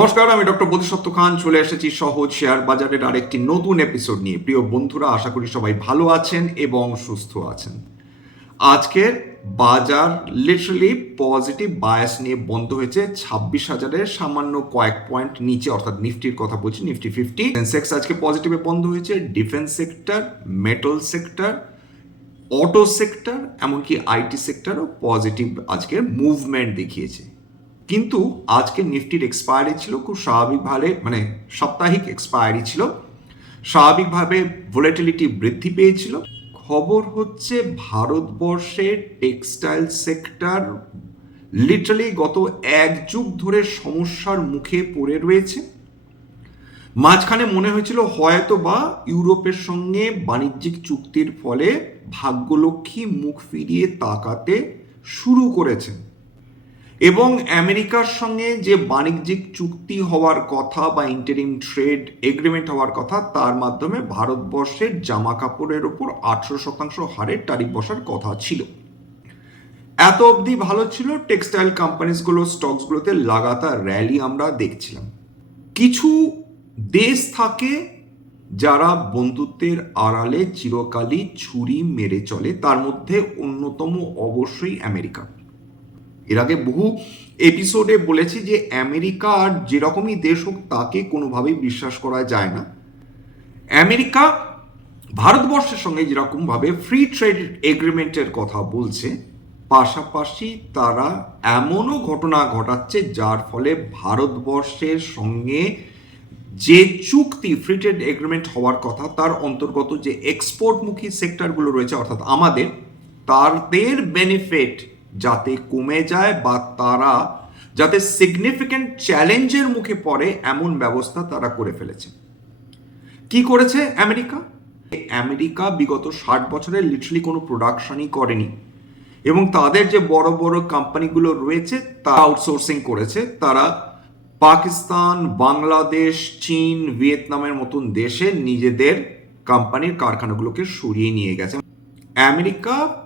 নমস্কার, আমি ডক্টর বোধিসত্ত্ব খান। চলে এসেছি সহজ শেয়ার বাজারের আরেকটি নতুন এপিসোড নিয়ে। প্রিয় বন্ধুরা, আশা করি সবাই ভালো আছেন এবং সুস্থ আছেন। আজকের বাজার লিটারালি পজিটিভ বায়াস নিয়ে বন্ধ হয়েছে ছাব্বিশ হাজারের সামান্য কয়েক পয়েন্ট নিচে, অর্থাৎ নিফটির কথা বলছি, নিফটি ফিফটি সেন্সেক্স আজকে পজিটিভে বন্ধ হয়েছে defence sector metal sector auto sector এমনকি আইটি সেক্টরও পজিটিভ আজকের মুভমেন্ট দেখিয়েছে। কিন্তু আজকে নিফটির এক্সপায়ারি ছিল খুব স্বাভাবিকভাবে মানে সাপ্তাহিক এক্সপায়ারি ছিল। স্বাভাবিকভাবে ভোলেটিলিটি বৃদ্ধি পেয়েছিল। খবর হচ্ছে ভারতবর্ষের টেক্সটাইল সেক্টর লিটারালি গত এক যুগ ধরে সমস্যার মুখে পড়ে রয়েছে। মাঝখানে মনে হয়েছিল হয়তো বা ইউরোপের সঙ্গে বাণিজ্যিক চুক্তির ফলে ভাগ্যলক্ষ্মী মুখ ফিরিয়ে তাকাতে শুরু করেছেন এবং আমেরিকার সঙ্গে যে বাণিজ্যিক চুক্তি হওয়ার কথা বা ইন্টারিম ট্রেড এগ্রিমেন্ট হওয়ার কথা, তার মাধ্যমে ভারতবর্ষের জামা কাপড়ের ওপর আঠেরো শতাংশ হারের তারিখ বসার কথা ছিল। এত অবধি ভালো ছিল টেক্সটাইল কোম্পানিজগুলো স্টকসগুলোতে লাগাতার র্যালি আমরা দেখছিলাম। কিছু দেশ থাকে যারা বন্ধুত্বের আড়ালে চিরকালই ছুরি মেরে চলে, তার মধ্যে অন্যতম অবশ্যই আমেরিকা। এর আগে বহু এপিসোডে বলেছি যে আমেরিকা আর যেরকমই দেশ হোক, তাকে কোনোভাবেই বিশ্বাস করা যায় না। আমেরিকা ভারতবর্ষের সঙ্গে যেরকমভাবে ফ্রি ট্রেড এগ্রিমেন্টের কথা বলছে, পাশাপাশি তারা এমনও ঘটনা ঘটাচ্ছে যার ফলে ভারতবর্ষের সঙ্গে যে চুক্তি ফ্রি ট্রেড এগ্রিমেন্ট হওয়ার কথা, তার অন্তর্গত যে এক্সপোর্টমুখী সেক্টরগুলো রয়েছে, অর্থাৎ আমাদের, তাদের বেনিফিট যাতে কমে যায় বা তারা, যাতে সিগনিফিক্যান্ট চ্যালেঞ্জের মুখে পড়ে এমন ব্যবস্থা তারা করে ফেলেছে। কি করেছে আমেরিকা? আমেরিকা বিগত ষাট বছরে লিটারালি কোনো প্রোডাকশনই করেনি। এবং তাদের যে বড় বড় কোম্পানিগুলো রয়েছে তা আউটসোর্সিং করেছে। তারা পাকিস্তান, বাংলাদেশ, চীন, ভিয়েতনামের মতন দেশে নিজেদের কোম্পানির কারখানাগুলোকে সরিয়ে নিয়ে গেছে। আমেরিকা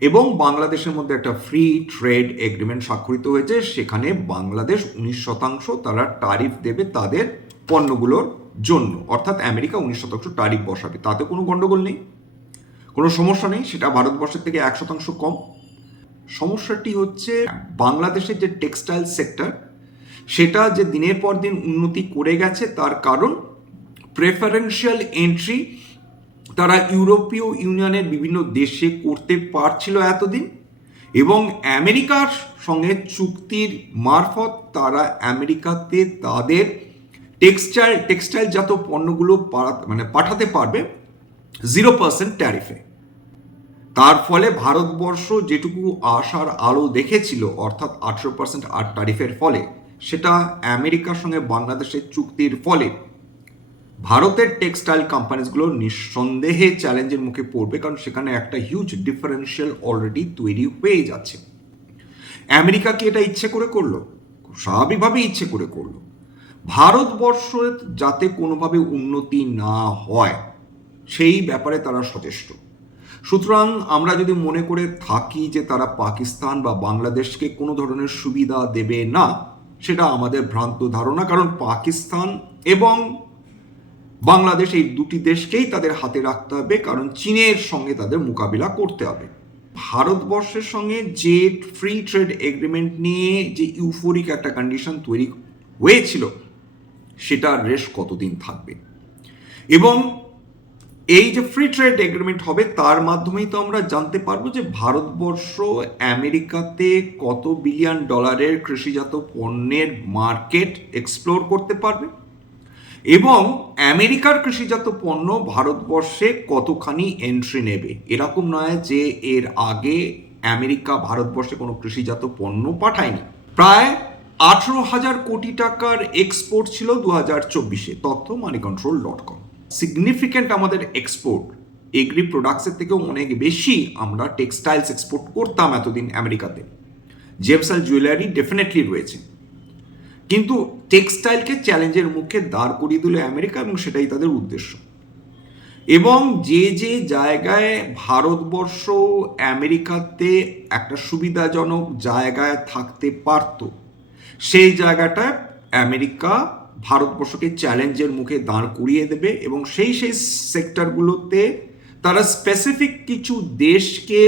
এবং বাংলাদেশের মধ্যে একটা ফ্রি ট্রেড এগ্রিমেন্ট স্বাক্ষরিত হয়েছে, সেখানে বাংলাদেশ উনিশ শতাংশ তারা টারিফ দেবে তাদের পণ্যগুলোর জন্য। অর্থাৎ আমেরিকা উনিশ শতাংশ টারিফ বসাবে। তাতে কোনো গণ্ডগোল নেই। কোনো সমস্যা নেই, সেটা ভারতবর্ষের থেকে এক শতাংশ কম। সমস্যাটি হচ্ছে, বাংলাদেশের যে টেক্সটাইল সেক্টর সেটা যে দিনের পর দিন উন্নতি করে গেছে, তার কারণ প্রেফারেন্সিয়াল এন্ট্রি তারা ইউরোপীয় ইউনিয়নের বিভিন্ন দেশে করতে পারছিল এতদিন এবং আমেরিকার সঙ্গে চুক্তির মারফত তারা আমেরিকাতে তাদের টেক্সটাইল টেক্সটাইল জাত পণ্যগুলো মানে পাঠাতে পারবে জিরো পার্সেন্ট ট্যারিফে তার ফলে ভারতবর্ষ যেটুকু আশার আলো দেখেছিল, অর্থাৎ আঠেরো পার্সেন্ট আর ট্যারিফের ফলে, সেটা আমেরিকার সঙ্গে বাংলাদেশের চুক্তির ফলে ভারতের টেক্সটাইল কোম্পানিজগুলো নিঃসন্দেহে চ্যালেঞ্জের মুখে পড়বে কারণ সেখানে একটা হিউজ ডিফারেন্সিয়াল অলরেডি তৈরি হয়ে যাচ্ছে। আমেরিকা কি এটা ইচ্ছে করে করল? স্বাভাবিকভাবেই ইচ্ছে করে করল। ভারতবর্ষ যাতে কোনোভাবে উন্নতি না হয়, সেই ব্যাপারে তারা সচেষ্ট। সুতরাং আমরা যদি মনে করে থাকি যে তারা পাকিস্তান বা বাংলাদেশকে কোনো ধরনের সুবিধা দেবে না, সেটা আমাদের ভ্রান্ত ধারণা, কারণ পাকিস্তান এবং বাংলাদেশ এই দুটি দেশকেই তাদের হাতে রাখতে হবে, কারণ চীনের সঙ্গে তাদের মোকাবিলা করতে হবে। ভারতবর্ষের সঙ্গে যে ফ্রি ট্রেড এগ্রিমেন্ট নিয়ে যে ইউফোরিক একটা কন্ডিশন তৈরি হয়েছিল সেটার রেশ কতদিন থাকবে? এবং এই যে ফ্রি ট্রেড এগ্রিমেন্ট হবে, তার মাধ্যমেই তো আমরা জানতে পারব যে ভারতবর্ষ আমেরিকাতে কত বিলিয়ন ডলারের কৃষিজাত পণ্যের মার্কেট এক্সপ্লোর করতে পারবে। এবং আমেরিকার কৃষিজাত পণ্য ভারতবর্ষে কতখানি এন্ট্রি নেবে? এরকম নয় যে এর আগে আমেরিকা ভারতবর্ষে কোনো কৃষিজাত পণ্য পাঠায়নি। প্রায় আঠেরো হাজার কোটি টাকার এক্সপোর্ট ছিল দু হাজার চব্বিশে। তথ্য মানি কন্ট্রোল ডট কম সিগনিফিক্যান্ট আমাদের এক্সপোর্ট এগ্রি প্রোডাক্টসের থেকেও অনেক বেশি আমরা টেক্সটাইলস এক্সপোর্ট করতাম এতদিন আমেরিকাতে। জেমসাল জুয়েলারি ডেফিনেটলি রয়েছে। কিন্তু টেক্সটাইলকে চ্যালেঞ্জের মুখে দাঁড় করিয়ে দিল আমেরিকা এবং সেটাই তাদের উদ্দেশ্য। এবং যে যে জায়গায় ভারতবর্ষ আমেরিকাতে একটা সুবিধাজনক জায়গায় থাকতে পারত, সেই জায়গাটায় আমেরিকা ভারতবর্ষকে চ্যালেঞ্জের মুখে দাঁড় করিয়ে দেবে এবং সেই সেই সেক্টরগুলোতে তারা স্পেসিফিক কিছু দেশকে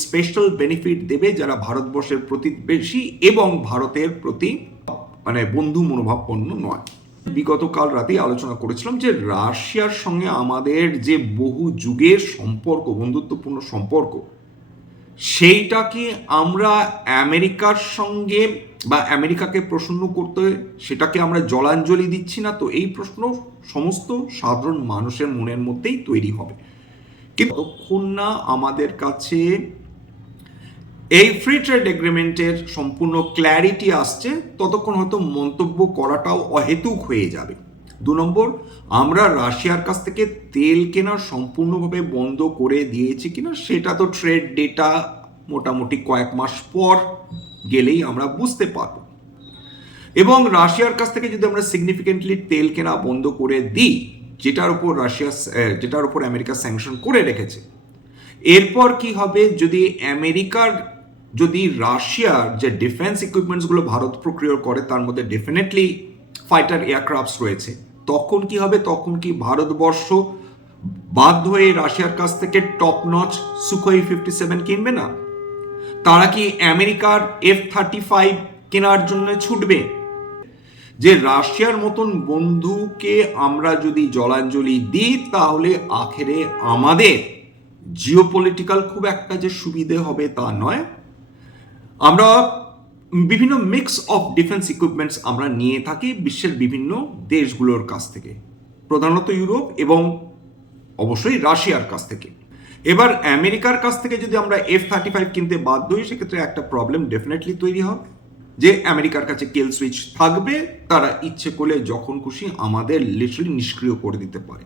স্পেশাল বেনিফিট দেবে যারা ভারতবর্ষের প্রতিবেশী এবং ভারতের প্রতি মানে বন্ধু মনোভাবপন্ন নয়। বিগত কাল রাতেই আলোচনা করেছিলাম যে রাশিয়ার সঙ্গে আমাদের যে বহু যুগের সম্পর্ক, বন্ধুত্বপূর্ণ সম্পর্ক, সেইটাকে আমরা আমেরিকার সঙ্গে বা আমেরিকাকে প্রসন্ন করতে সেটাকে আমরা জলাঞ্জলি দিচ্ছি না, তো এই প্রশ্ন সমস্ত সাধারণ মানুষের মনের মধ্যেই তৈরি হবে। কিন্তু ততক্ষণ না আমাদের কাছে এই ফ্রি ট্রেড এগ্রিমেন্টের সম্পূর্ণ ক্ল্যারিটি আসছে, ততক্ষণ হয়তো মন্তব্য করাটাও অহেতুক হয়ে যাবে। দু নম্বর, আমরা রাশিয়ার কাছ থেকে তেল কেনা সম্পূর্ণভাবে বন্ধ করে দিয়েছি কিনা, সেটা তো ট্রেড ডেটা মোটামুটি কয়েক মাস পর গেলেই আমরা বুঝতে পারব। এবং রাশিয়ার কাছ থেকে যদি আমরা সিগনিফিকেন্টলি তেল কেনা বন্ধ করে দিই, যেটার উপর রাশিয়া যেটার উপর আমেরিকা স্যাংশন করে রেখেছে, এরপর কি হবে? যদি আমেরিকার যদি রাশিয়ার যে ডিফেন্স ইকুইপমেন্টসগুলো ভারত প্রক্রিয়া করে, তার মধ্যে ডেফিনেটলি ফাইটার এয়ারক্রাফটস রয়েছে। তখন কি হবে? তখন কি ভারতবর্ষ বাধ্য হয়ে রাশিয়ার কাছ থেকে top notch Sukhoi fifty seven কিনবে না? তারা কি আমেরিকার এফ থার্টি ফাইভ কেনার জন্য ছুটবে? যে রাশিয়ার মতন বন্ধুকে আমরা যদি জলাঞ্জলি দিই, তাহলে আখেরে আমাদের জিওপলিটিক্যাল খুব একটা যে সুবিধে হবে তা নয়। আমরা বিভিন্ন মিক্স অফ ডিফেন্স ইকুইপমেন্টস আমরা নিয়ে থাকি বিশ্বের বিভিন্ন দেশগুলোর কাছ থেকে। প্রধানত ইউরোপ এবং অবশ্যই রাশিয়ার কাছ থেকে। এবার আমেরিকার কাছ থেকে যদি আমরা এফ থার্টি ফাইভ কিনতে বাধ্য হই, সেক্ষেত্রে একটা প্রবলেম ডেফিনেটলি তৈরি হবে। যে আমেরিকার কাছে কেল সুইচ থাকবে, তারা ইচ্ছে করলে যখন খুশি আমাদের লিটারালি নিষ্ক্রিয় করে দিতে পারে।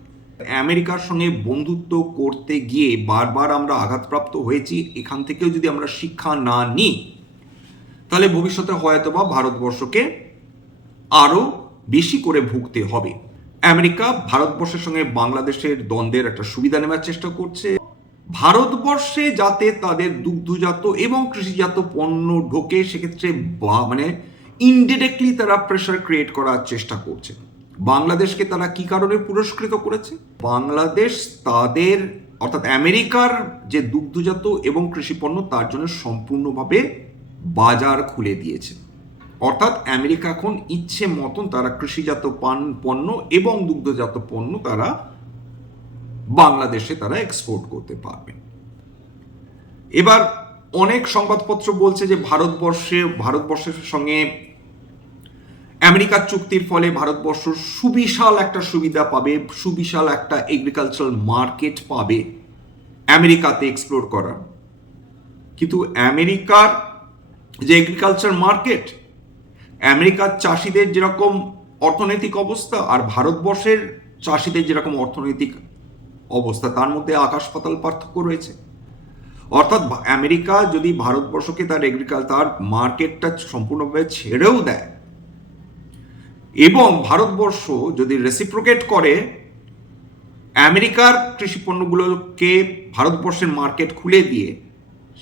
আমেরিকার সঙ্গে বন্ধুত্ব করতে গিয়ে বারবার আমরা আঘাতপ্রাপ্ত হয়েছি, এখান থেকেও যদি আমরা শিক্ষা না নিই তাহলে ভবিষ্যতে হয়তো বা ভারতবর্ষকে আরও বেশি করে ভুগতে হবে। আমেরিকা ভারতবর্ষের সঙ্গে বাংলাদেশের দ্বন্দ্বের একটা সুবিধা নেওয়ার চেষ্টা করছে। ভারতবর্ষে যাতে তাদের দুগ্ধজাত এবং কৃষিজাত পণ্য ঢোকে, সেক্ষেত্রে মানে ইনডিরেক্টলি তারা প্রেশার ক্রিয়েট করার চেষ্টা করছে। বাংলাদেশকে তারা কি কারণে পুরস্কৃত করেছে? বাংলাদেশ তাদের, অর্থাৎ আমেরিকার যে দুগ্ধজাত এবং কৃষি পণ্য তার জন্য সম্পূর্ণভাবে বাজার খুলে দিয়েছে। অর্থাৎ আমেরিকা এখন ইচ্ছে মতন তারা কৃষিজাত পান, পণ্য এবং দুগ্ধজাত পণ্য তারা বাংলাদেশে তারা এক্সপোর্ট করতে পারবে। এবার অনেক সংবাদপত্র বলছে যে ভারতবর্ষে, ভারতবর্ষের সঙ্গে আমেরিকার চুক্তির ফলে ভারতবর্ষ সুবিশাল একটা সুবিধা পাবে, সুবিশাল একটা এগ্রিকালচারাল মার্কেট পাবে আমেরিকাতে এক্সপ্লোর করার। কিন্তু আমেরিকার যে এগ্রিকালচার মার্কেট আমেরিকার চাষিদের যেরকম অর্থনৈতিক অবস্থা আর ভারতবর্ষের চাষিদের যেরকম অর্থনৈতিক অবস্থা, তার মধ্যে আকাশ পাতাল পার্থক্য রয়েছে। অর্থাৎ আমেরিকা যদি ভারতবর্ষকে তার এগ্রিকাল তার মার্কেটটা সম্পূর্ণভাবে ছেড়েও দেয় এবং ভারতবর্ষ যদি রেসিপ্রোকেট করে আমেরিকার কৃষি পণ্যগুলোকে ভারতবর্ষের মার্কেট খুলে দিয়ে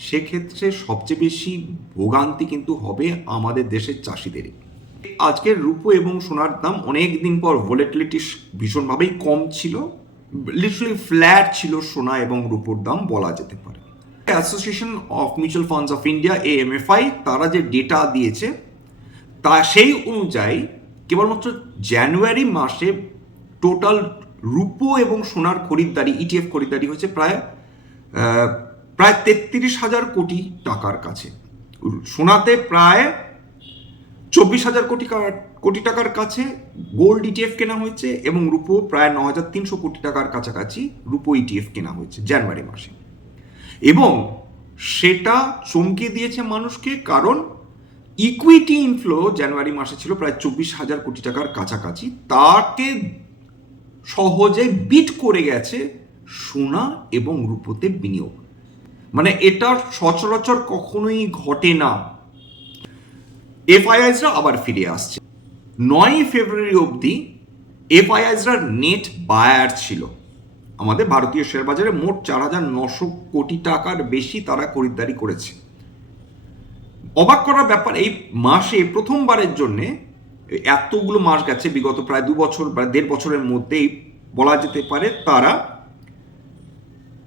সেক্ষেত্রে সবচেয়ে বেশি ভোগান্তি কিন্তু হবে আমাদের দেশের চাষিদেরই। আজকের রূপো এবং সোনার দাম অনেক দিন পর ভোলেটিলিটি ভীষণভাবেই কম ছিল। লিটারালি ফ্ল্যাট ছিল সোনা এবং রূপোর দাম বলা যেতে পারে। Association of mutual funds of India AMFI তারা যে ডেটা দিয়েছে, তা সেই অনুযায়ী কেবলমাত্র জানুয়ারি মাসে টোটাল রূপো এবং সোনার খরিদ্দারি ইটিএফ খরিদ্দারি হয়েছে প্রায় প্রায় তেত্রিশ হাজার কোটি টাকার কাছে। সোনাতে প্রায় চব্বিশ হাজার কোটি কোটি টাকার কাছে গোল্ড ইটিএফ কেনা হয়েছে এবং রুপো প্রায় ন হাজার তিনশো কোটি টাকার কাছাকাছি রুপো ইটিএফ কেনা হয়েছে জানুয়ারি মাসে। এবং সেটা চমকে দিয়েছে মানুষকে কারণ ইকুইটি ইনফ্লো জানুয়ারি মাসে ছিল প্রায় চব্বিশ হাজার কোটি টাকার কাছাকাছি। তাকে সহজে বিট করে গেছে সোনা এবং রূপোতে বিনিয়োগ। মানে এটা সচরাচর কখনোই ঘটে না। এফআইআইসরা আবার ফিরে আসছে। নয়ই ফেব্রুয়ারি অবধি এফআইআইসরা নেট বায়ার ছিল। আমাদের ভারতীয় শেয়ার বাজারে মোট চার হাজার নশো কোটি টাকার বেশি তারা খরিদ্দারি করেছে। অবাক করার ব্যাপার, এই মাসে প্রথমবারের জন্যে এতগুলো মাস গেছে, বিগত প্রায় দু বছর বা দেড় বছরের মধ্যেই বলা যেতে পারে তারা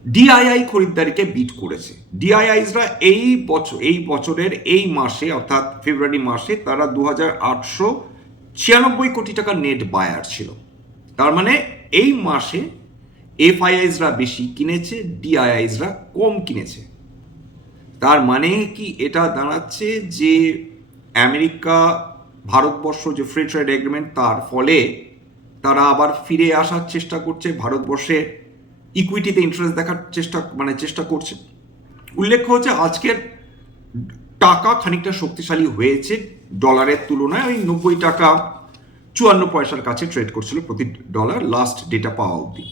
ডিআইআই খরিদ্দারিকে বিট করেছে। ডিআইআইসরা এই বছর, এই বছরের এই মাসে, অর্থাৎ ফেব্রুয়ারি মাসে তারা দু আটশো ছিয়ানব্বই কোটি টাকা নেট বায়ার ছিল। তার মানে এই মাসে এফআইআইসরা বেশি কিনেছে ডিআইআইসরা কম কিনেছে। তার মানে কি এটা দাঁড়াচ্ছে যে আমেরিকা, ভারতবর্ষ যে ফ্রি ট্রেড এগ্রিমেন্ট তার ফলে তারা আবার ফিরে আসার চেষ্টা করছে। ভারতবর্ষে ইকুইটিতে ইন্টারেস্ট দেখার চেষ্টা মানে চেষ্টা করছে। উল্লেখ্য হচ্ছে, আজকের টাকা খানিকটা শক্তিশালী হয়েছে ডলারের তুলনায়। ওই নব্বই টাকা চুয়ান্ন পয়সার কাছে ট্রেড করছিল প্রতি ডলার লাস্ট ডেটা পাওয়া অবধি।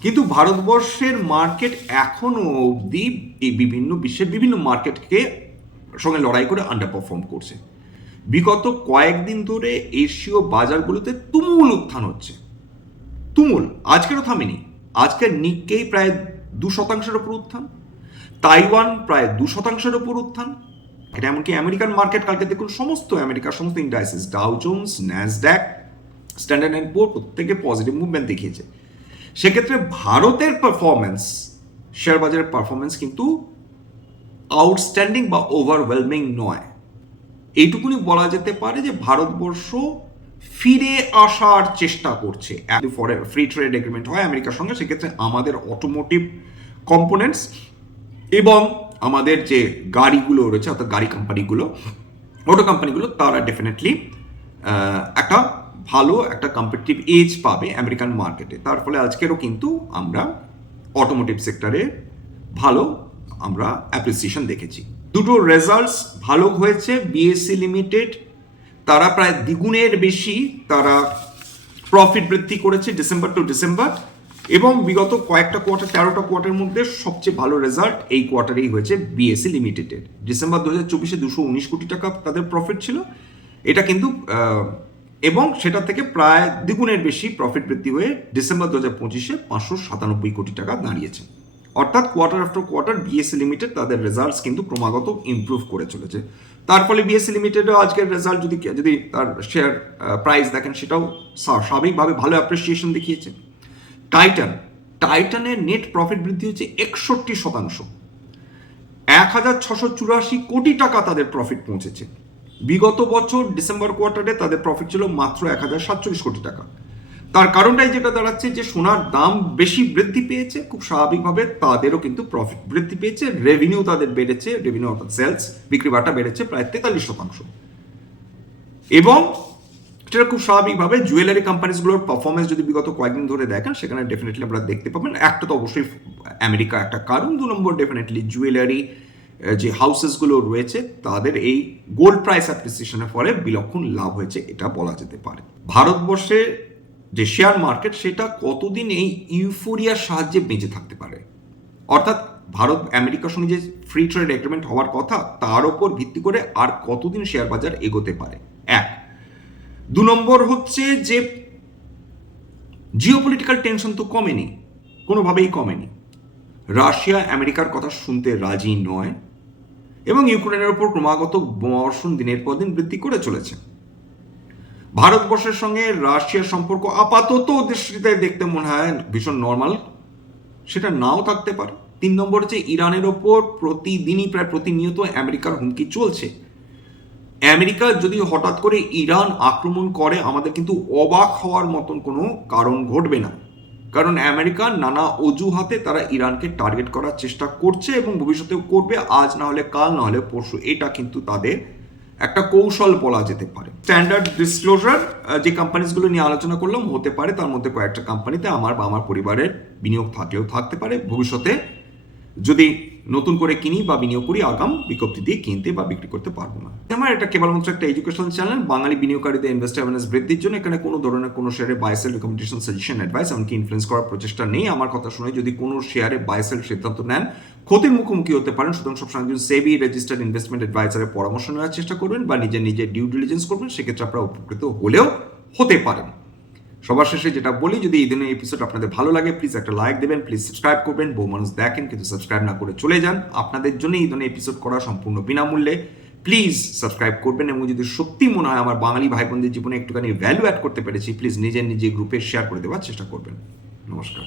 কিন্তু ভারতবর্ষের মার্কেট এখনও অবধি এই বিভিন্ন বিশ্বের বিভিন্ন মার্কেটকে সঙ্গে লড়াই করে আন্ডার পারফর্ম করছে। বিগত কয়েকদিন ধরে এশীয় বাজারগুলোতে তুমুল উত্থান হচ্ছে। তুমুল, আজকেরও থামেনি। আজকের নিককেই প্রায় দু শতাংশের ওপর উত্থান, তাইওয়ান প্রায় দু শতাংশের ওপর উত্থান। এটা এমনকি আমেরিকান মার্কেট কালকে দেখুন সমস্ত আমেরিকার সমস্ত indices, Dow Jones, Nasdaq, Standard and Poor's প্রত্যেকে পজিটিভ মুভমেন্ট দেখিয়েছে। সেক্ষেত্রে ভারতের পারফরমেন্স শেয়ার বাজারের পারফরমেন্স কিন্তু আউটস্ট্যান্ডিং বা ওভারওয়েলমিং নয়। এইটুকুনি বলা যেতে পারে যে ভারতবর্ষ ফিরে আসার চেষ্টা করছে। ফ্রি ট্রেড এগ্রিমেন্ট হয় আমেরিকার সঙ্গে, সেক্ষেত্রে আমাদের অটোমোটিভ কম্পোনেন্টস এবং আমাদের যে গাড়িগুলো রয়েছে, অর্থাৎ গাড়ি কোম্পানিগুলো অটো কোম্পানিগুলো তারা ডেফিনেটলি একটা ভালো, একটা কম্পিটিটিভ এজ পাবে আমেরিকান মার্কেটে তার ফলে আজকেরও কিন্তু আমরা অটোমোটিভ সেক্টরে ভালো, আমরা অ্যাপ্রিসিয়েশন দেখেছি। দুটো রেজাল্টস ভালো হয়েছে বিএসসি লিমিটেড তারা প্রায় দ্বিগুণের বেশি তারা প্রফিট বৃদ্ধি করেছে ডিসেম্বর টু ডিসেম্বর এবং বিগত কয়েকটা কোয়ার্টার তেরোটা কোয়ার্টারের মধ্যে সবচেয়ে ভালো রেজাল্ট এই কোয়ার্টারেই হয়েছে বিএসসি লিমিটেডের ডিসেম্বর দু হাজার চব্বিশে দুশো উনিশ কোটি টাকা তাদের প্রফিট ছিল। এটা কিন্তু এবং সেটা থেকে প্রায় দ্বিগুণের বেশি প্রফিট বৃদ্ধি হয়ে ডিসেম্বর দু হাজার পঁচিশে পাঁচশো সাতানব্বই কোটি টাকা দাঁড়িয়েছে। অর্থাৎ quarter after quarter BSC limited তাদের রেজাল্টস কিন্তু ক্রমাগত ইমপ্রুভ করে চলেছে। তার ফলে বিএসসি লিমিটেডও আজকের রেজাল্ট যদি যদি তার শেয়ার প্রাইস দেখেন, সেটাও স্বাভাবিকভাবে ভালো অ্যাপ্রিসিয়েশন দেখিয়েছে। টাইটান টাইটানের নেট প্রফিট বৃদ্ধি হচ্ছে একষট্টি শতাংশ। এক হাজার ছশো চুরাশি কোটি টাকা তাদের প্রফিট পৌঁছেছে। বিগত বছর ডিসেম্বর কোয়ার্টারে তাদের প্রফিট ছিল মাত্র এক হাজার সাতচল্লিশ কোটি টাকা। তার কারণটাই যেটা দাঁড়াচ্ছে যে সোনার দাম বেশি বৃদ্ধি পেয়েছে, খুব স্বাভাবিকভাবে তাদেরও কিন্তু প্রফিট বৃদ্ধি পেয়েছে রেভিনিউ তাদের বেড়েছে রেভিনিউ অর্থাৎ সেলস বিক্রি বাটা বেড়েছে প্রায় তেতাল্লিশ শতাংশ। এবং সেটা খুব স্বাভাবিকভাবে জুয়েলারি কোম্পানিসগুলোর পারফরমেন্স যদি বিগত কয়েকদিন ধরে দেখেন, সেখানে ডেফিনেটলি আমরা দেখতে পাবেন, একটা তো অবশ্যই আমেরিকা একটা কারণ, দু নম্বর ডেফিনেটলি জুয়েলারি যে হাউসেসগুলো রয়েছে, তাদের এই গোল্ড প্রাইস অ্যাপ্রিসিয়েশনের ফলে বিলক্ষণ লাভ হয়েছে, এটা বলা যেতে পারে। ভারতবর্ষের যে শেয়ার মার্কেট সেটা কতদিন এই ইউফোরিয়ার সাহায্যে বেঁচে থাকতে পারে? অর্থাৎ ভারত আমেরিকার সঙ্গে যে ফ্রি ট্রেড এগ্রিমেন্ট হওয়ার কথা, তার ওপর ভিত্তি করে আর কতদিন শেয়ার বাজার এগোতে পারে? এক। দু নম্বর হচ্ছে যে জিওপলিটিক্যাল টেনশন তো কমেনি, কোনোভাবেই কমেনি। রাশিয়া, আমেরিকার কথা শুনতে রাজি নয় এবং ইউক্রেনের ওপর ক্রমাগত বর্ষণ দিনের পর দিন বৃদ্ধি করে চলেছে। ভারতবর্ষের সঙ্গে রাশিয়ার সম্পর্ক আপাতত দৃষ্টিতে দেখতে মনে হয় ভীষণ নর্মাল সেটা নাও থাকতে পারে। তিন নম্বর হচ্ছে ইরানের ওপর প্রতিদিনই প্রায় প্রতিনিয়ত আমেরিকার হুমকি চলছে। আমেরিকা যদি হঠাৎ করে ইরান আক্রমণ করে, আমাদের কিন্তু অবাক হওয়ার মতন কোনো কারণ ঘটবে না। কারণ আমেরিকা নানা অজুহাতে তারা ইরানকে টার্গেট করার চেষ্টা করছে এবং ভবিষ্যতেও করবে। আজ না হলে কাল, না হলে পরশু। এটা কিন্তু তাদের একটা কৌশল বলা যেতে পারে। স্ট্যান্ডার্ড ডিসক্লোজার যে কোম্পানিসগুলো নিয়ে আলোচনা করলাম, হতে পারে, তার মধ্যে কয়েকটা কোম্পানিতে আমার বা আমার পরিবারের বিনিয়োগ থাকলেও থাকতে পারে। ভবিষ্যতে যদি নতুন করে কিনি বা বিনিয়োগ করি, আগাম বিজ্ঞপ্তি দিয়ে কিনতে বা বিক্রি করতে পারব না। আমার এটা কেবলমাত্র একটা এডুকেশন চ্যানেল বাঙালি বিনিয়োগকারীদের ইনভেস্ট বৃদ্ধির জন্য। এখানে কোনো ধরনের কোনো শেয়ারে buy sell recommendation suggestion advice এমনকি ইনফ্লুয়েন্স করার প্রচেষ্টা নেই। আমার কথা শুনে যদি কোনো শেয়ারে বাইসেল সিদ্ধান্ত নেন, ক্ষতির মুখোমুখি হতে পারেন। সুতরাং সবসময় একজন সেবি রেজিস্টার্ড ইনভেস্টমেন্ট অ্যাডভাইসারের পরামর্শ নেওয়ার চেষ্টা করবেন বা নিজের নিজের ডিউ ডিলিজেন্স করবেন। সেক্ষেত্রে আপনারা উপকৃত হলেও হতে পারেন। সবার শেষে যেটা বলি, যদি এই দিনের এপিসোড আপনাদের ভালো লাগে প্লিজ একটা লাইক দেবেন প্লিজ সাবস্ক্রাইব করবেন। বহু মানুষ দেখেন, কিন্তু সাবস্ক্রাইব না করে চলে যান। আপনাদের জন্য এই ধরনের এপিসোড করা সম্পূর্ণ বিনামূল্যে। প্লিজ সাবস্ক্রাইব করবেন এবং যদি সত্যি মনে হয় আমার বাঙালি ভাই বোনদের জীবনে একটুখানি ভ্যালু অ্যাড করতে পেরেছি প্লিজ নিজের নিজে গ্রুপে শেয়ার করে দেওয়ার চেষ্টা করবেন। নমস্কার।